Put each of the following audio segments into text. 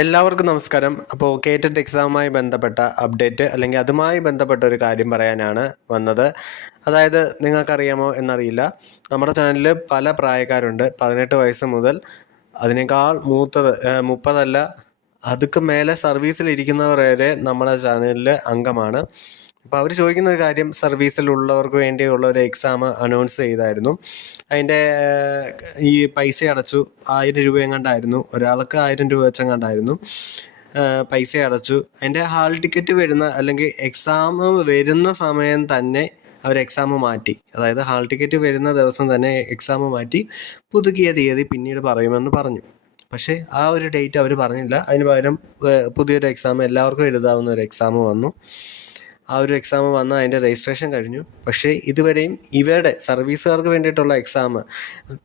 എല്ലാവർക്കും നമസ്കാരം. അപ്പോൾ കേറ്റഡ് എക്സാമുമായി ബന്ധപ്പെട്ട അപ്ഡേറ്റ് അല്ലെങ്കിൽ അതുമായി ബന്ധപ്പെട്ട ഒരു കാര്യം പറയാനാണ് വന്നത്. അതായത് നിങ്ങൾക്കറിയാമോ എന്നറിയില്ല. നമ്മുടെ ചാനലിൽ പല പ്രായക്കാരുണ്ട്. പതിനെട്ട് വയസ്സ് മുതൽ അതിനേക്കാൾ മൂത്തത് മുപ്പതല്ല അതുക്ക് മേലെ സർവീസിലിരിക്കുന്നവർ വരെ നമ്മുടെ ചാനലിൽ അംഗമാണ്. അപ്പോൾ അവർ ചോദിക്കുന്ന ഒരു കാര്യം സർവീസിലുള്ളവർക്ക് വേണ്ടിയുള്ള ഒരു എക്സാം അനൗൺസ് ചെയ്തായിരുന്നു. അതിന്റെ ഈ പൈസ അടച്ചു ആയിരം രൂപ എങ്ങാണ്ടായിരുന്നു. ഒരാൾക്ക് ആയിരം രൂപ വെച്ചെങ്ങാണ്ടായിരുന്നു പൈസ അടച്ചു. അതിന്റെ ഹാൾ ടിക്കറ്റ് വരുന്ന അല്ലെങ്കിൽ എക്സാം വരുന്ന സമയം തന്നെ അവർ എക്സാം മാറ്റി. അതായത് ഹാൾ ടിക്കറ്റ് വരുന്ന ദിവസം തന്നെ എക്സാം മാറ്റി പുതുക്കിയ തീയതി പിന്നീട് പറയുമെന്ന് പറഞ്ഞു. പക്ഷേ ആ ഒരു ഡേറ്റ് അവർ പറഞ്ഞില്ല. അതിന് പകരം പുതിയൊരു എക്സാം എല്ലാവർക്കും എഴുതാവുന്ന ഒരു എക്സാം വന്നു. ആ ഒരു എക്സാം വന്ന് അതിന്റെ രജിസ്ട്രേഷൻ കഴിഞ്ഞു. പക്ഷേ ഇതുവരെയും ഇവരുടെ സർവീസുകാർക്ക് വേണ്ടിയിട്ടുള്ള എക്സാം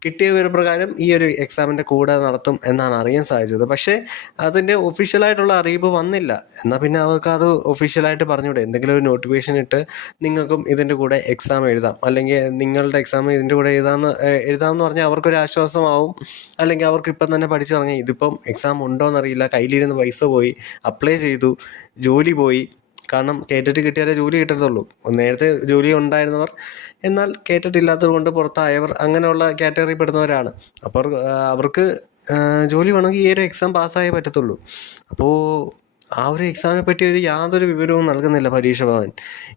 കിട്ടിയ പ്രകാരം ഈ ഒരു എക്സാമിന്റെ കൂടെ നടത്തും എന്നാണ് അറിയാൻ സാധിച്ചത്. പക്ഷേ അതിന്റെ ഒഫീഷ്യലായിട്ടുള്ള അറിയിപ്പ് വന്നില്ല. എന്നാൽ പിന്നെ അവർക്ക് അത് ഒഫീഷ്യലായിട്ട് പറഞ്ഞൂടെ എന്തെങ്കിലും ഒരു നോട്ടിഫിക്കേഷൻ ഇട്ട് നിങ്ങൾക്കും ഇതിന്റെ കൂടെ എക്സാം എഴുതാം. അല്ലെങ്കിൽ നിങ്ങളുടെ എക്സാം ഇതിന്റെ കൂടെ എഴുതാമെന്ന് എഴുതാമെന്ന് പറഞ്ഞാൽ അവർക്കൊരു ആശ്വാസമാവും. അല്ലെങ്കിൽ അവർക്ക് ഇപ്പം തന്നെ പഠിച്ചു തുടങ്ങി. ഇതിപ്പം എക്സാം ഉണ്ടോ എന്നറിയില്ല കയ്യിലിരുന്ന് പൈസ പോയി അപ്ലൈ ചെയ്തു ജോലി പോയി. കാരണം കേട്ടിട്ട് കിട്ടിയാലേ ജോലി കിട്ടത്തുള്ളൂ. നേരത്തെ ജോലി ഉണ്ടായിരുന്നവർ എന്നാൽ കേട്ടിട്ടില്ലാത്തത് കൊണ്ട് പുറത്തായവർ അങ്ങനെയുള്ള കാറ്റഗറി പെടുന്നവരാണ്. അപ്പോൾ അവർക്ക് ജോലി വേണമെങ്കിൽ ഈ ഒരു എക്സാം പാസ്സായേ പറ്റത്തുള്ളൂ. അപ്പോൾ ആ ഒരു എക്സാമിനെ പറ്റി ഒരു യാതൊരു വിവരവും നൽകുന്നില്ല പരീക്ഷ ഭവൻ.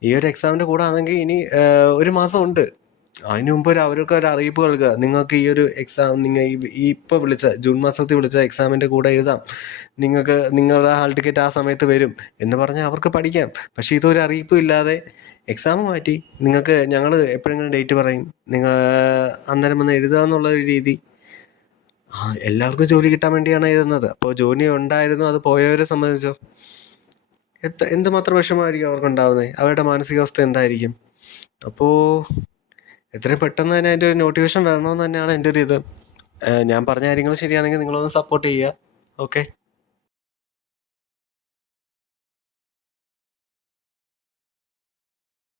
ഈ ഒരു എക്സാമിന്റെ കൂടെ ആണെങ്കിൽ ഇനി ഒരു മാസമുണ്ട്. അതിന് മുമ്പ് ഒരു അവർക്ക് ഒരു അറിയിപ്പ് നൽകുക. നിങ്ങൾക്ക് ഈ ഒരു എക്സാം നിങ്ങൾ ഈ ഇപ്പോൾ വിളിച്ച ജൂൺ മാസത്തിൽ വിളിച്ച എക്സാമിന്റെ കൂടെ എഴുതാം. നിങ്ങൾക്ക് നിങ്ങളുടെ ഹാൾ ടിക്കറ്റ് ആ സമയത്ത് വരും എന്ന് പറഞ്ഞാൽ അവർക്ക് പഠിക്കാം. പക്ഷേ ഇതൊരു അറിയിപ്പും ഇല്ലാതെ എക്സാം മാറ്റി. നിങ്ങൾക്ക് ഞങ്ങൾ എപ്പോഴെങ്കിലും ഡേറ്റ് പറയും. നിങ്ങൾ അന്നേരം വന്ന് എഴുതുക എന്നുള്ള ഒരു രീതി. ആ എല്ലാവർക്കും ജോലി കിട്ടാൻ വേണ്ടിയാണ് എഴുതുന്നത്. അപ്പോൾ ജോലി ഉണ്ടായിരുന്നു അത് പോയവരെ സംബന്ധിച്ചോ എത്ര എന്തുമാത്രം വിഷമമായിരിക്കും അവർക്ക് ഉണ്ടാകുന്നത് അവരുടെ മാനസികാവസ്ഥ എന്തായിരിക്കും? അപ്പോൾ എത്രയും പെട്ടെന്ന് തന്നെ അതിന്റെ ഒരു നോട്ടിഫിക്കേഷൻ വരണമെന്ന് തന്നെയാണ് എന്റെ ഒരു ഇത്. ഞാൻ പറഞ്ഞ കാര്യങ്ങൾ ശരിയാണെങ്കിൽ നിങ്ങളൊന്ന് സപ്പോർട്ട് ചെയ്യുക. ഓക്കെ